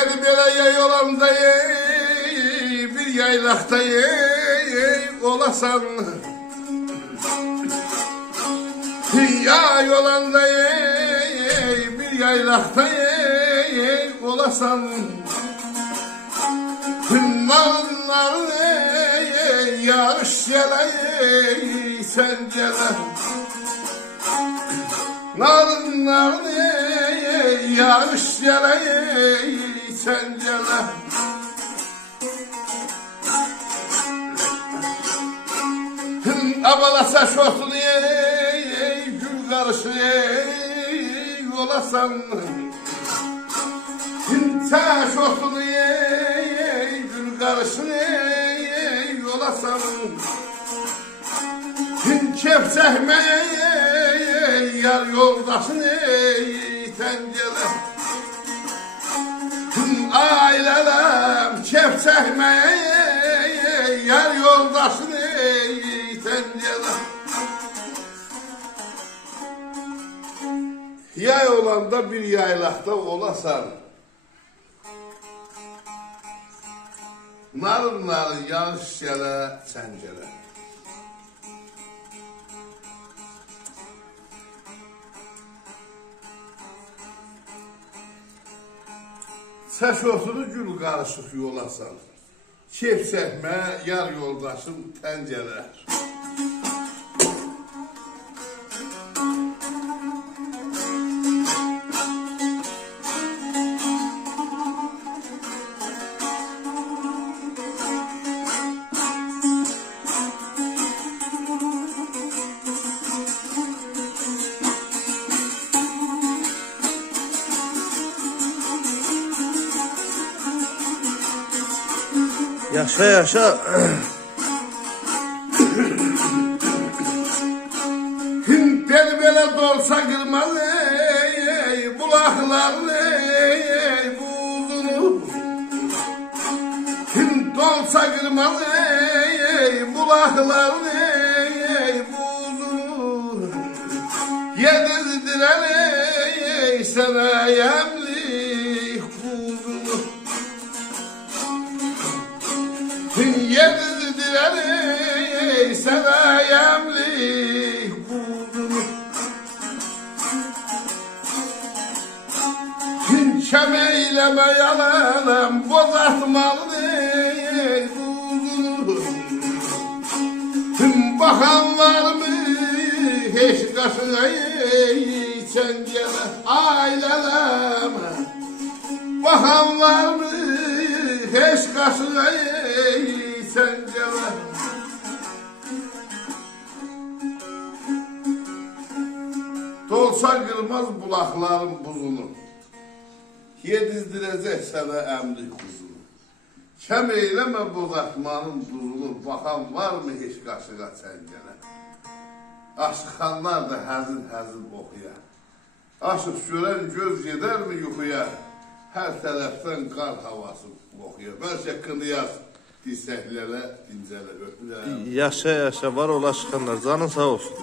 Beni belə yay olanda bir yaylaqda olasan. Yay olanda bir yaylaqda olasan. Narınlar yağış gele sen gele. Narınlar yağış gele sen gele. Abalasa şosun gül karışı olasan. Sen şosun gül karışı olasan. Kepçehmeye yar yoldaşın tencere. Ailelem kepçehmeye yar yoldaşın tencere. Yay olanda bir yaylaqda olasan. Narın narın yağış gələ səncələ. Səşosunu gül qarışıq yolasan. Keyf çəkmə yar yoldaşım təncələ. Yaşa yaşa. Beni belə dolsa qırmaz bulaqlarını buzunu. Dolsa qırmaz bulaqlarını buzunu. Yedirdirər sənə yəmlik buzunu. Yedirdirər sənə yəmlik buzunu. Kəm eyləmə yalanım bozatmalı buzunu. Baxan varmı heç qaşına çəngələ ailələmə. Baxan varmı heç qaşına çəngələ. Dolsa qırmaz bulaqların buzunu. Yedizdirəcək sənə əmlik buzunu. Kəm eyləmə bozatmanın buzunu. Baxan varmı heç qaşığa çəngələ. Aşıqxanlar da həzin oxuya. Aşıq görən göz gedərmi yuxuya. Hər tərəfdən qar havası oxuya. Bəlkə qınıyaz dirsəklərə, dincələ, öpülə. Yaşa yaşa var ola Aşıqxanlar. Canın sağ olsun.